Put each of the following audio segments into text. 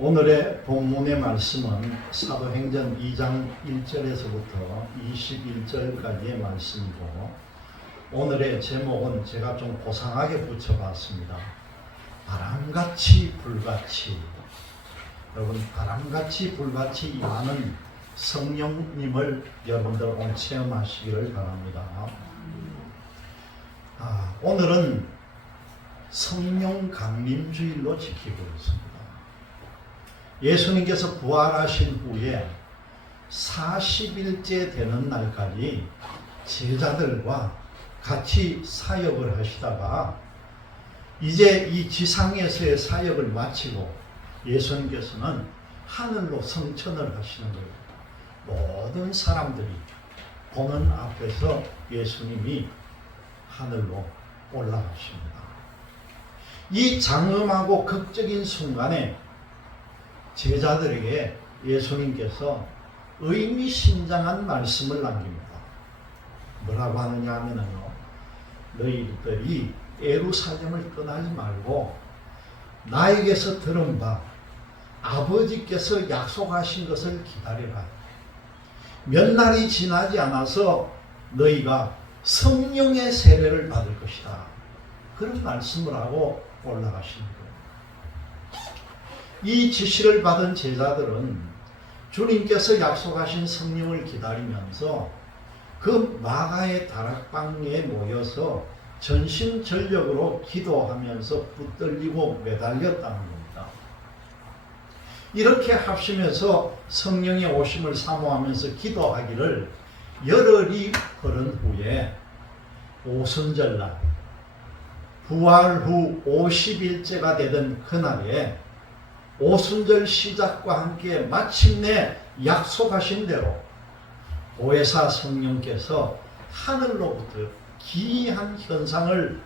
오늘의 본문의 말씀은 사도행전 2장 1절에서부터 21절까지의 말씀이고, 오늘의 제목은 제가 좀 고상하게 붙여봤습니다. 바람같이 불같이. 여러분, 바람같이 불같이 임하는 성령님을 여러분들 오늘 체험하시기를 바랍니다. 오늘은 성령 강림주일로 지키고 있습니다. 예수님께서 부활하신 후에 40일째 되는 날까지 제자들과 같이 사역을 하시다가 이제 이 지상에서의 사역을 마치고 예수님께서는 하늘로 성천을 하시는 거예요. 모든 사람들이 보는 앞에서 예수님이 하늘로 올라가십니다. 이 장엄하고 극적인 순간에 제자들에게 예수님께서 의미심장한 말씀을 남깁니다. 뭐라고 하느냐 하면요, 너희들이 예루살렘을 떠나지 말고 나에게서 들은 바 아버지께서 약속하신 것을 기다리라. 몇 날이 지나지 않아서 너희가 성령의 세례를 받을 것이다. 그런 말씀을 하고 올라가시는 거예요. 이 지시를 받은 제자들은 주님께서 약속하신 성령을 기다리면서 그 마가의 다락방에 모여서 전심전력으로 기도하면서 붙들리고 매달렸다는 겁니다. 이렇게 합심해서 성령의 오심을 사모하면서 기도하기를 열흘이 흐른 후에 오순절날, 부활 후 50일째가 되던 그날에 오순절 시작과 함께 마침내 약속하신 대로 보혜사 성령께서 하늘로부터 기이한 현상을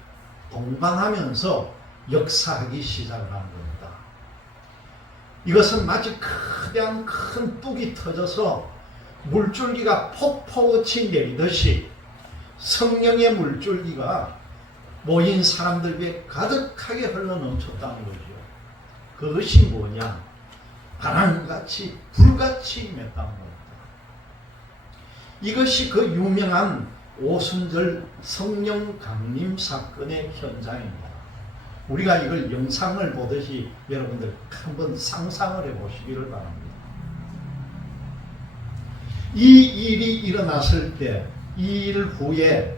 동반하면서 역사하기 시작을 한 겁니다. 이것은 마치 거대한 큰 뚝이 터져서 물줄기가 폭포같이 내리듯이 성령의 물줄기가 모인 사람들에게 가득하게 흘러넘쳤다는 거죠. 그것이 뭐냐? 바람같이 불같이 임했다는 겁니다. 이것이 그 유명한 오순절 성령 강림 사건의 현장입니다. 우리가 이걸 영상을 보듯이 여러분들 한번 상상을 해보시기를 바랍니다. 이 일이 일어났을 때 이 일 후에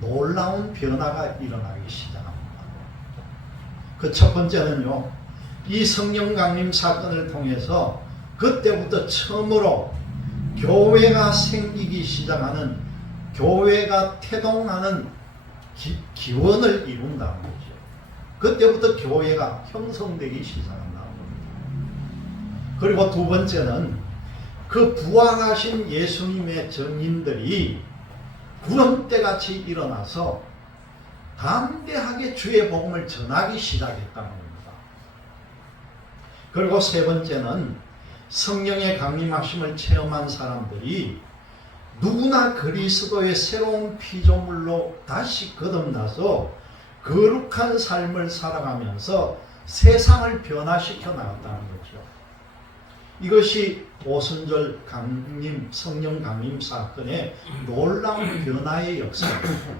놀라운 변화가 일어나기 시작합니다. 그 첫 번째는요, 이 성령 강림 사건을 통해서 그때부터 처음으로 교회가 생기기 시작하는, 교회가 태동하는 기원을 이룬다는 거죠. 그때부터 교회가 형성되기 시작한다는 겁니다. 그리고 두 번째는 그 부활하신 예수님의 증인들이 구름대같이 일어나서 담대하게 주의 복음을 전하기 시작했다는 겁니다. 그리고 세 번째는 성령의 강림하심을 체험한 사람들이 누구나 그리스도의 새로운 피조물로 다시 거듭나서 거룩한 삶을 살아가면서 세상을 변화시켜 나갔다는 거죠. 이것이 오순절 강림, 성령 강림 사건의 놀라운 변화의 역사입니다.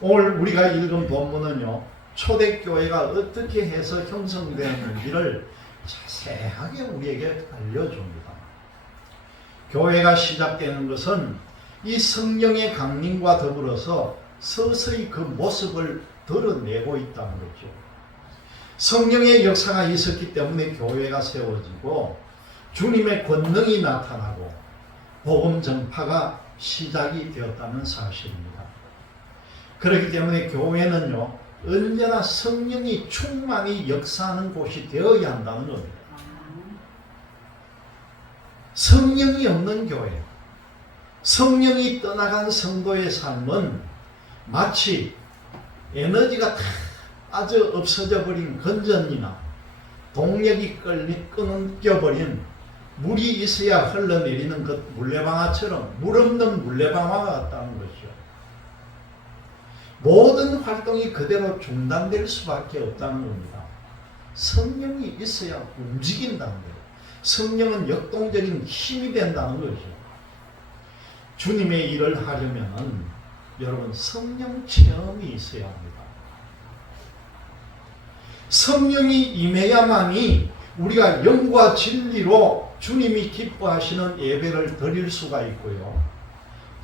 오늘 우리가 읽은 본문은요, 초대교회가 어떻게 해서 형성되었는지를 자세하게 우리에게 알려줍니다. 교회가 시작되는 것은 이 성령의 강림과 더불어서 서서히 그 모습을 드러내고 있다는 거죠. 성령의 역사가 있었기 때문에 교회가 세워지고 주님의 권능이 나타나고 복음 전파가 시작이 되었다는 사실입니다. 그렇기 때문에 교회는요, 언제나 성령이 충만히 역사하는 곳이 되어야 한다는 겁니다. 성령이 없는 교회, 성령이 떠나간 성도의 삶은 마치 에너지가 다 빠져 없어져 버린 건전이나 동력이 끊겨버린 물이 있어야 흘러내리는 그 물레방아처럼 물 없는 물레방아가 같다는 것이죠. 모든 활동이 그대로 중단될 수밖에 없다는 겁니다. 성령이 있어야 움직인다는 거예요. 성령은 역동적인 힘이 된다는 거죠. 주님의 일을 하려면 여러분 성령 체험이 있어야 합니다. 성령이 임해야만이 우리가 영과 진리로 주님이 기뻐하시는 예배를 드릴 수가 있고요.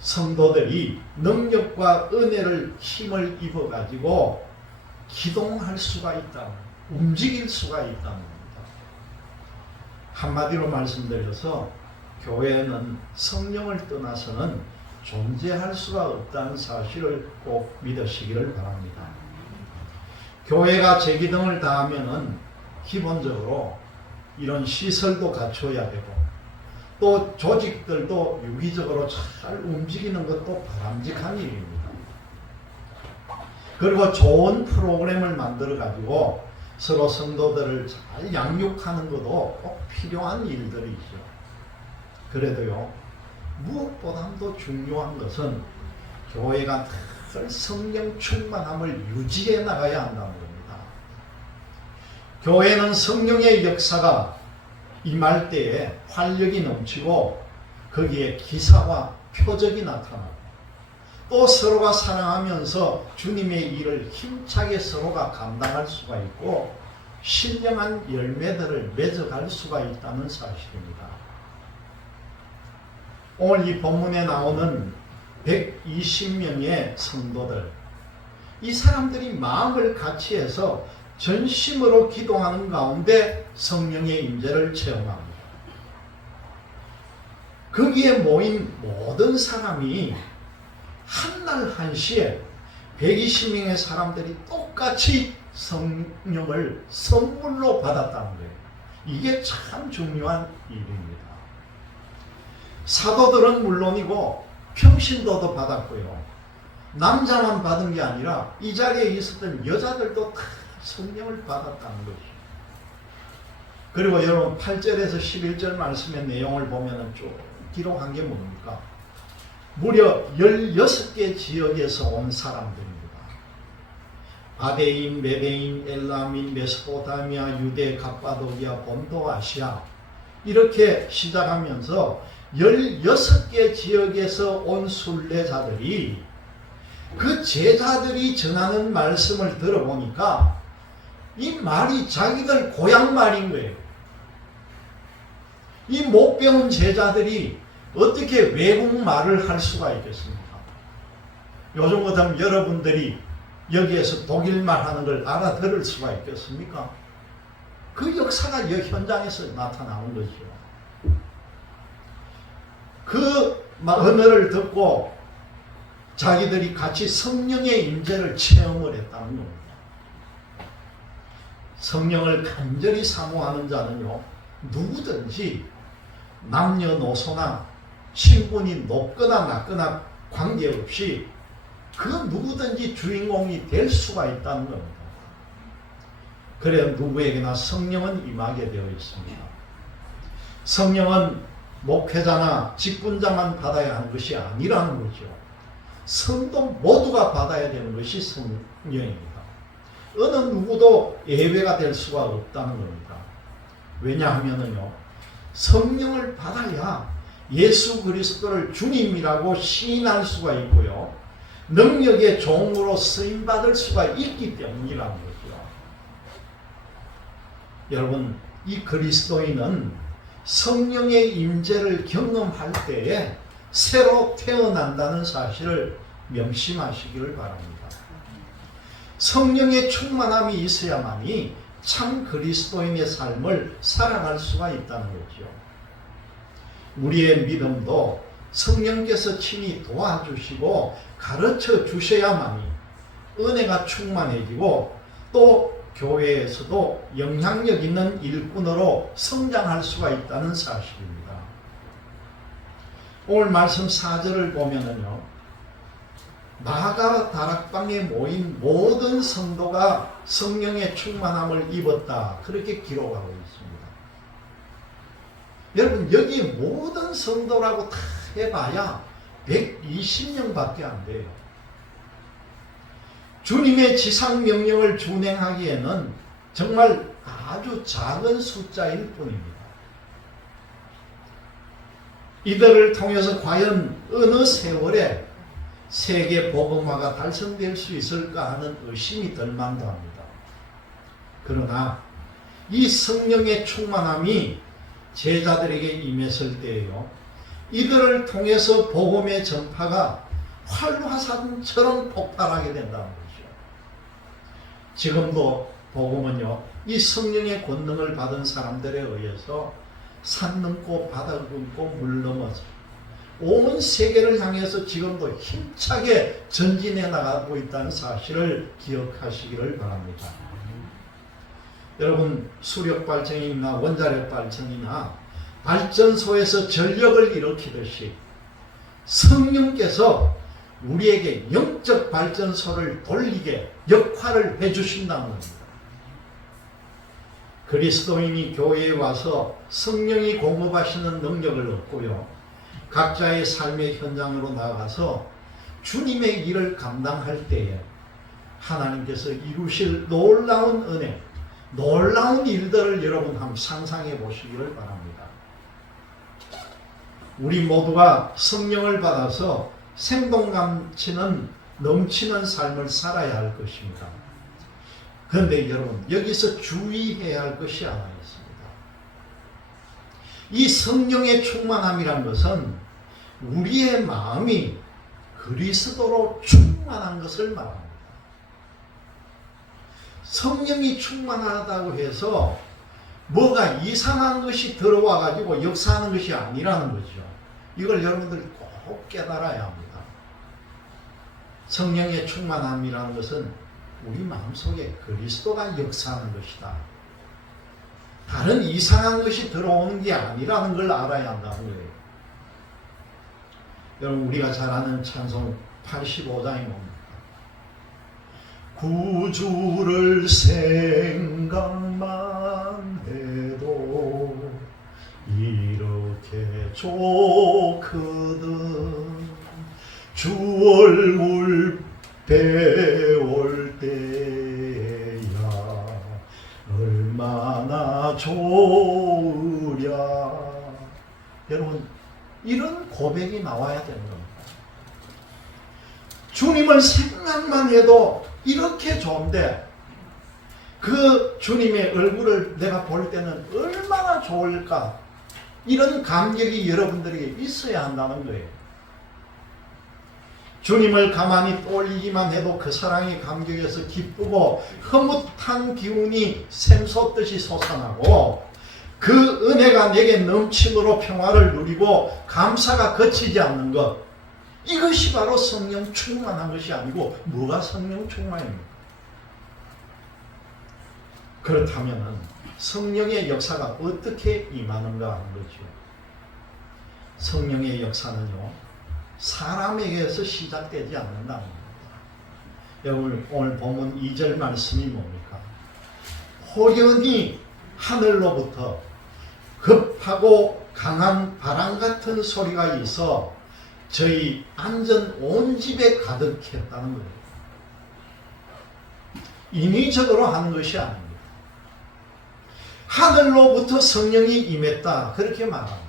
성도들이 능력과 은혜를 힘을 입어가지고 기동할 수가 있다. 움직일 수가 있다는 겁니다. 한마디로 말씀드려서 교회는 성령을 떠나서는 존재할 수가 없다는 사실을 꼭 믿으시기를 바랍니다. 교회가 제기등을 다하면은 기본적으로 이런 시설도 갖춰야 되고 또 조직들도 유기적으로 잘 움직이는 것도 바람직한 일입니다. 그리고 좋은 프로그램을 만들어 가지고 서로 성도들을 잘 양육하는 것도 꼭 필요한 일들이죠. 그래도요, 무엇보다도 중요한 것은 교회가 늘 성령 충만함을 유지해 나가야 한다는 겁니다. 교회는 성령의 역사가 임할 때에 활력이 넘치고 거기에 기사와 표적이 나타나고 또 서로가 사랑하면서 주님의 일을 힘차게 서로가 감당할 수가 있고 신령한 열매들을 맺어갈 수가 있다는 사실입니다. 오늘 이 본문에 나오는 120명의 성도들, 이 사람들이 마음을 같이 해서 전심으로 기도하는 가운데 성령의 임재를 체험합니다. 거기에 모인 모든 사람이 한날 한시에 120명의 사람들이 똑같이 성령을 선물로 받았다는 거예요. 이게 참 중요한 일입니다. 사도들은 물론이고 평신도도 받았고요. 남자만 받은 게 아니라 이 자리에 있었던 여자들도 다 성령을 받았다는 것이죠. 그리고 여러분 8절에서 11절 말씀의 내용을 보면 쭉 기록한 게 뭡니까? 무려 16개 지역에서 온 사람들입니다. 아데인, 메데인, 엘라민, 메소포타미아, 유대, 갑바도기아, 본도, 아시아 이렇게 시작하면서 16개 지역에서 온 순례자들이 그 제자들이 전하는 말씀을 들어보니까 이 말이 자기들 고향 말인 거예요. 이 못 배운 제자들이 어떻게 외국 말을 할 수가 있겠습니까? 요즘 같으면 여러분들이 여기에서 독일말 하는 걸 알아들을 수가 있겠습니까? 그 역사가 이 현장에서 나타나는 거죠. 그 언어를 듣고 자기들이 같이 성령의 임재를 체험을 했다는 겁니다. 성령을 간절히 사모하는 자는요, 누구든지 남녀노소나 신분이 높거나 낮거나 관계없이 그 누구든지 주인공이 될 수가 있다는 겁니다. 그래야 누구에게나 성령은 임하게 되어 있습니다. 성령은 목회자나 직분자만 받아야 하는 것이 아니라는 거죠. 성도 모두가 받아야 되는 것이 성령입니다. 어느 누구도 예외가 될 수가 없다는 겁니다. 왜냐하면요, 성령을 받아야 예수 그리스도를 주님이라고 시인할 수가 있고요, 능력의 종으로 쓰임받을 수가 있기 때문이라는 거죠. 여러분, 이 그리스도인은 성령의 임재를 경험할 때에 새로 태어난다는 사실을 명심하시기를 바랍니다. 성령의 충만함이 있어야만이 참 그리스도인의 삶을 살아갈 수가 있다는 거죠. 우리의 믿음도 성령께서 친히 도와주시고 가르쳐 주셔야만이 은혜가 충만해지고 또 교회에서도 영향력 있는 일꾼으로 성장할 수가 있다는 사실입니다. 오늘 말씀 4절을 보면은요, 마가 다락방에 모인 모든 성도가 성령의 충만함을 입었다, 그렇게 기록하고 있습니다. 여러분, 여기 모든 성도라고 다 해봐야 120명밖에 안 돼요. 주님의 지상명령을 준행하기에는 정말 아주 작은 숫자일 뿐입니다. 이들을 통해서 과연 어느 세월에 세계 복음화가 달성될 수 있을까 하는 의심이 들 만도 합니다. 그러나 이 성령의 충만함이 제자들에게 임했을 때에요, 이들을 통해서 복음의 전파가 활화산처럼 폭발하게 된다는 거죠. 지금도 복음은요, 이 성령의 권능을 받은 사람들에 의해서 산 넘고 바다 넘고 물 넘어서 온 세계를 향해서 지금도 힘차게 전진해 나가고 있다는 사실을 기억하시기를 바랍니다. 여러분, 수력 발전이나 원자력 발전이나 발전소에서 전력을 일으키듯이 성령께서 우리에게 영적 발전소를 돌리게 역할을 해주신다는 겁니다. 그리스도인이 교회에 와서 성령이 공급하시는 능력을 얻고요, 각자의 삶의 현장으로 나아가서 주님의 일을 감당할 때에 하나님께서 이루실 놀라운 은혜, 놀라운 일들을 여러분 한번 상상해 보시기를 바랍니다. 우리 모두가 성령을 받아서 생동감치는 넘치는 삶을 살아야 할 것입니다. 그런데 여러분, 여기서 주의해야 할 것이 하나 있습니다. 이 성령의 충만함이란 것은 우리의 마음이 그리스도로 충만한 것을 말합니다. 성령이 충만하다고 해서 뭐가 이상한 것이 들어와 가지고 역사하는 것이 아니라는 거죠. 이걸 여러분들이 꼭 깨달아야 합니다. 성령의 충만함이라는 것은 우리 마음속에 그리스도가 역사하는 것이다. 다른 이상한 것이 들어오는 게 아니라는 걸 알아야 한다는 거예요. 여러분, 우리가 잘 아는 찬송 85장에 뭡니까? 구주를 생각만 해도 이렇게 좋거든. 주 얼굴 배울 때야 얼마나 좋으랴. 여러분, 이런 고백이 나와야 되는 겁니다. 주님을 생각만 해도 이렇게 좋은데 그 주님의 얼굴을 내가 볼 때는 얼마나 좋을까, 이런 감격이 여러분들에게 있어야 한다는 거예요. 주님을 가만히 떠올리기만 해도 그 사랑의 감격에서 기쁘고 흐뭇한 기운이 샘솟듯이 솟아나고 그 은혜가 내게 넘침으로 평화를 누리고 감사가 그치지 않는 것, 이것이 바로 성령 충만한 것이 아니고 뭐가 성령 충만입니까? 그렇다면 성령의 역사가 어떻게 임하는가 하는 거죠. 성령의 역사는요, 사람에게서 시작되지 않는다는 겁니다. 여러분, 오늘 본문 2절 말씀이 뭡니까? 호련히 하늘로부터 급하고 강한 바람 같은 소리가 있어 저희 앉은 온 집에 가득했다는 거예요. 인위적으로 하는 것이 아닙니다. 하늘로부터 성령이 임했다, 그렇게 말합니다.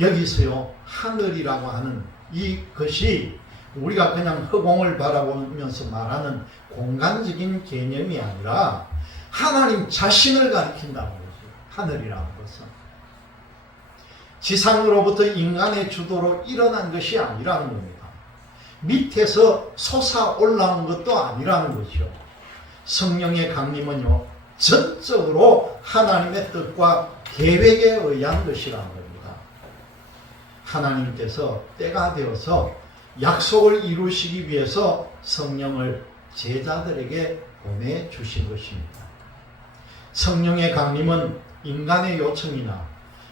여기서요, 하늘이라고 하는 이것이 우리가 그냥 허공을 바라보면서 말하는 공간적인 개념이 아니라 하나님 자신을 가리킨다는 거죠. 하늘이라는 것은 지상으로부터 인간의 주도로 일어난 것이 아니라는 겁니다. 밑에서 솟아 올라온 것도 아니라는 거죠. 성령의 강림은요, 전적으로 하나님의 뜻과 계획에 의한 것이라는 겁니다. 하나님께서 때가 되어서 약속을 이루시기 위해서 성령을 제자들에게 보내주신 것입니다. 성령의 강림은 인간의 요청이나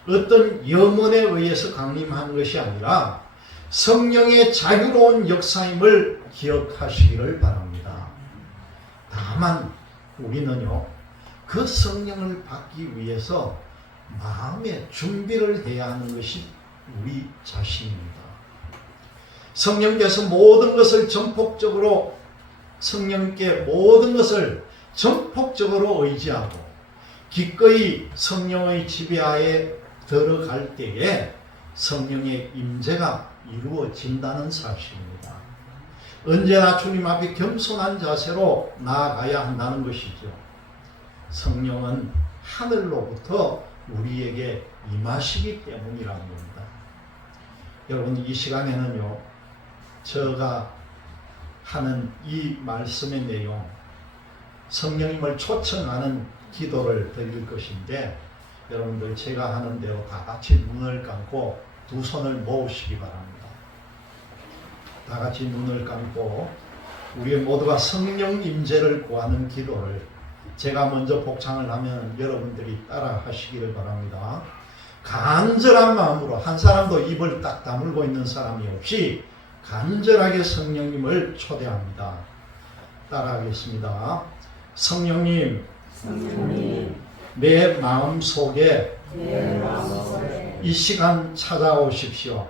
어떤 염원에 의해서 강림한 것이 아니라 성령의 자유로운 역사임을 기억하시기를 바랍니다. 다만 우리는요, 그 성령을 받기 위해서 마음의 준비를 해야 하는 것이 우리 자신입니다. 성령께서 모든 것을 전폭적으로 성령께 모든 것을 전폭적으로 의지하고 기꺼이 성령의 지배하에 들어갈 때에 성령의 임재가 이루어진다는 사실입니다. 언제나 주님 앞에 겸손한 자세로 나아가야 한다는 것이죠. 성령은 하늘로부터 우리에게 임하시기 때문이라는 겁니다. 여러분, 이 시간에는요, 제가 하는 이 말씀의 내용, 성령님을 초청하는 기도를 드릴 것인데, 여러분들 제가 하는 대로 다 같이 눈을 감고 두 손을 모으시기 바랍니다. 다 같이 눈을 감고 우리 모두가 성령 임재를 구하는 기도를 제가 먼저 복창을 하면 여러분들이 따라 하시기를 바랍니다. 간절한 마음으로, 한 사람도 입을 딱 다물고 있는 사람이 없이 간절하게 성령님을 초대합니다. 따라하겠습니다. 성령님, 내 마음 속에 이 시간 찾아오십시오.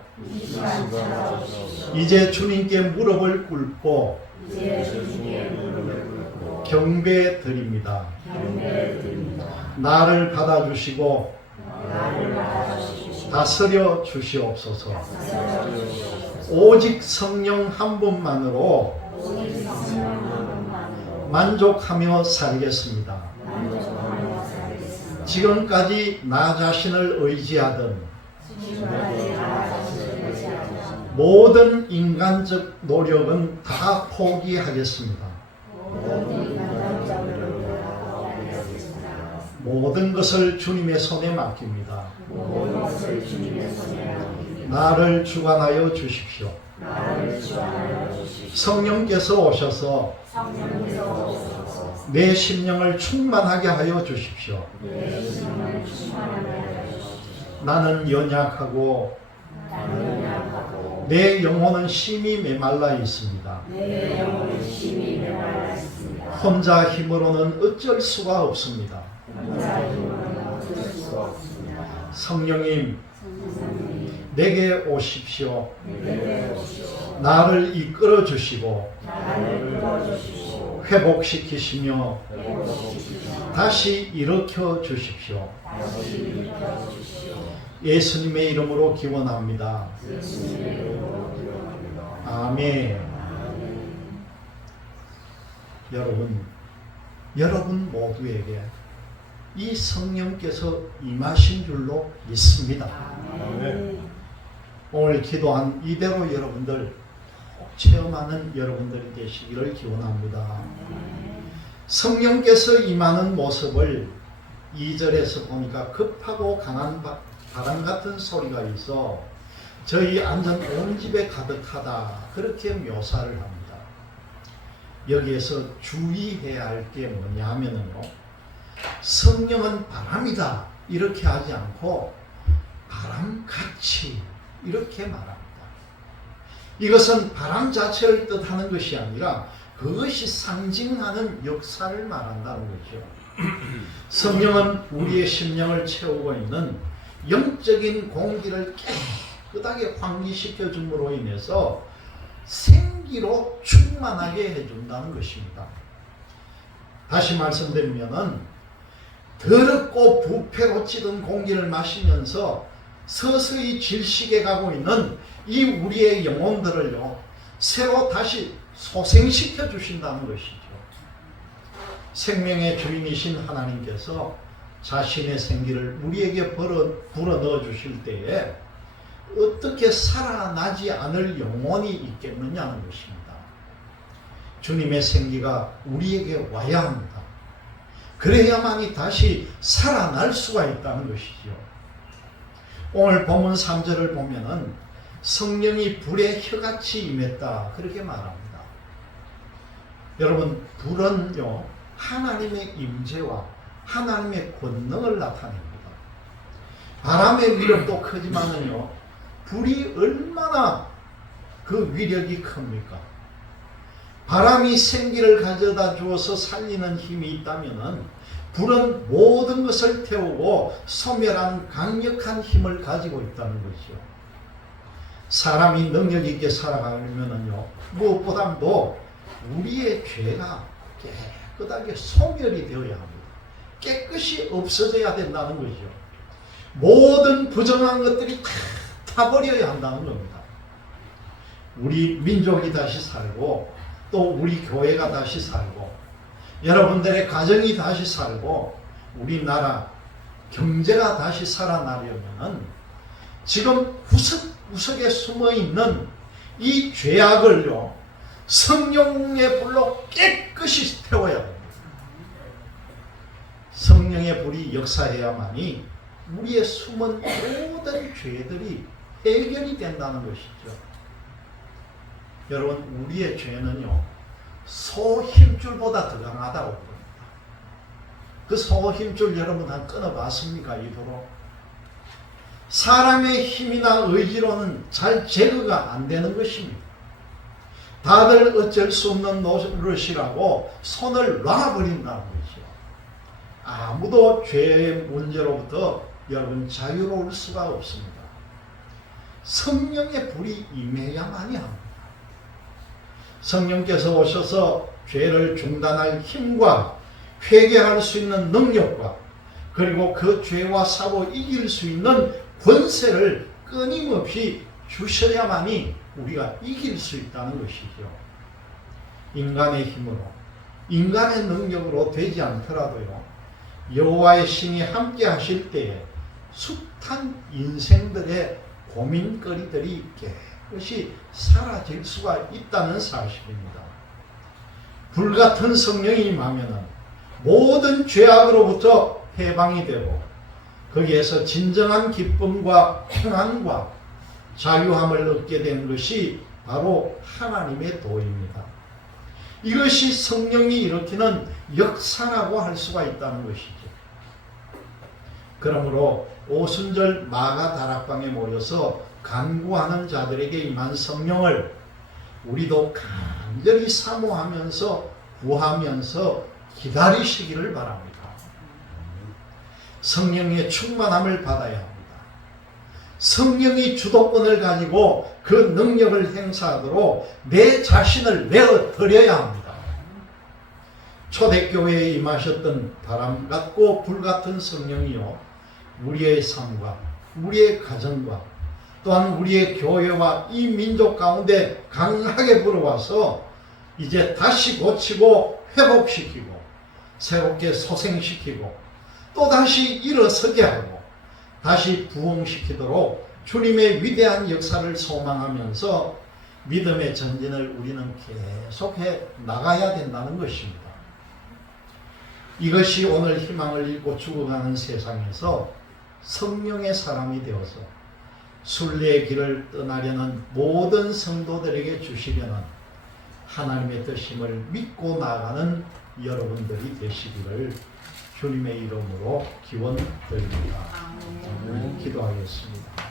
이제 주님께 무릎을 꿇고 경배 드립니다. 나를 받아주시고 다스려 주시옵소서. 오직 성령 한 분만으로 만족하며 살겠습니다. 지금까지 나 자신을 의지하던 모든 인간적 노력은 다 포기하겠습니다. 모든 것을 주님의 손에 맡깁니다. 나를 주관하여 주십시오. 성령께서 오셔서 내 심령을 충만하게 하여 주십시오. 나는 연약하고 내 영혼은 심히 메말라 있습니다. 혼자 힘으로는 어쩔 수가 없습니다. 성령님, 내게 오십시오. 나를 이끌어 주시고 회복시키시며 다시 일으켜 주십시오. 예수님의 이름으로 기원합니다. 아멘. 여러분 모두에게 이 성령께서 임하신 줄로 믿습니다. 오늘 기도한 이대로 여러분들 체험하는 여러분들이 되시기를 기원합니다. 성령께서 임하는 모습을 2절에서 보니까 급하고 강한 바람 같은 소리가 있어 저희 앉은 온 집에 가득하다, 그렇게 묘사를 합니다. 여기에서 주의해야 할 게 뭐냐 하면요, 성령은 바람이다 이렇게 하지 않고 바람같이 이렇게 말합니다. 이것은 바람 자체를 뜻하는 것이 아니라 그것이 상징하는 역사를 말한다는 거죠. 성령은 우리의 심령을 채우고 있는 영적인 공기를 깨끗하게 환기시켜 줌으로 인해서 생기로 충만하게 해준다는 것입니다. 다시 말씀드리면은 더럽고 부패로 찌든 공기를 마시면서 서서히 질식해 가고 있는 이 우리의 영혼들을요, 새로 다시 소생시켜 주신다는 것이죠. 생명의 주인이신 하나님께서 자신의 생기를 우리에게 불어넣어 주실 때에 어떻게 살아나지 않을 영혼이 있겠느냐는 것입니다. 주님의 생기가 우리에게 와야 합니다. 그래야만이 다시 살아날 수가 있다는 것이죠. 오늘 본문 3절을 보면은 성령이 불의 혀같이 임했다, 그렇게 말합니다. 여러분, 불은요, 하나님의 임재와 하나님의 권능을 나타냅니다. 바람의 위력도 크지만은요, 불이 얼마나 그 위력이 큽니까? 바람이 생기를 가져다 주어서 살리는 힘이 있다면은 불은 모든 것을 태우고 소멸한 강력한 힘을 가지고 있다는 것이죠. 사람이 능력 있게 살아가려면은요, 무엇보다도 우리의 죄가 깨끗하게 소멸이 되어야 합니다. 깨끗이 없어져야 된다는 것이죠. 모든 부정한 것들이 다 타버려야 한다는 겁니다. 우리 민족이 다시 살고 또 우리 교회가 다시 살고 여러분들의 가정이 다시 살고 우리나라 경제가 다시 살아나려면 지금 구석구석에 숨어있는 이 죄악을요 성령의 불로 깨끗이 태워야 됩니다. 성령의 불이 역사해야만이 우리의 숨은 모든 죄들이 해결이 된다는 것이죠. 여러분, 우리의 죄는요 소 힘줄보다 더 강하다고 봅니다. 그 소 힘줄 여러분 한 끊어봤습니까? 입으로 사람의 힘이나 의지로는 잘 제거가 안 되는 것입니다. 다들 어쩔 수 없는 노릇이라고 손을 놔버린다는 것이죠. 아무도 죄의 문제로부터 여러분 자유로울 수가 없습니다. 성령의 불이 임해야만이 합니다. 성령께서 오셔서 죄를 중단할 힘과 회개할 수 있는 능력과 그리고 그 죄와 사고 이길 수 있는 권세를 끊임없이 주셔야만이 우리가 이길 수 있다는 것이죠. 인간의 힘으로, 인간의 능력으로 되지 않더라도요, 여호와의 신이 함께 하실 때에 숱한 인생들의 고민거리들이 깨끗이 사라질 수가 있다는 사실입니다. 불같은 성령이 임하면은 모든 죄악으로부터 해방이 되고 거기에서 진정한 기쁨과 평안과 자유함을 얻게 된 것이 바로 하나님의 도입니다. 이것이 성령이 일으키는 역사라고 할 수가 있다는 것이죠. 그러므로 오순절 마가 다락방에 모여서 간구하는 자들에게 임한 성령을 우리도 간절히 사모하면서 구하면서 기다리시기를 바랍니다. 성령의 충만함을 받아야 합니다. 성령이 주도권을 가지고 그 능력을 행사하도록 내 자신을 내어 드려야 합니다. 초대교회에 임하셨던 바람 같고 불 같은 성령이요 우리의 삶과 우리의 가정과 또한 우리의 교회와 이 민족 가운데 강하게 불어와서 이제 다시 고치고 회복시키고 새롭게 소생시키고 또 다시 일어서게 하고 다시 부흥시키도록 주님의 위대한 역사를 소망하면서 믿음의 전진을 우리는 계속해 나가야 된다는 것입니다. 이것이 오늘 희망을 잃고 죽어가는 세상에서 성령의 사람이 되어서 순례의 길을 떠나려는 모든 성도들에게 주시려는 하나님의 뜻임을 믿고 나가는 여러분들이 되시기를 주님의 이름으로 기원드립니다. 기도하겠습니다.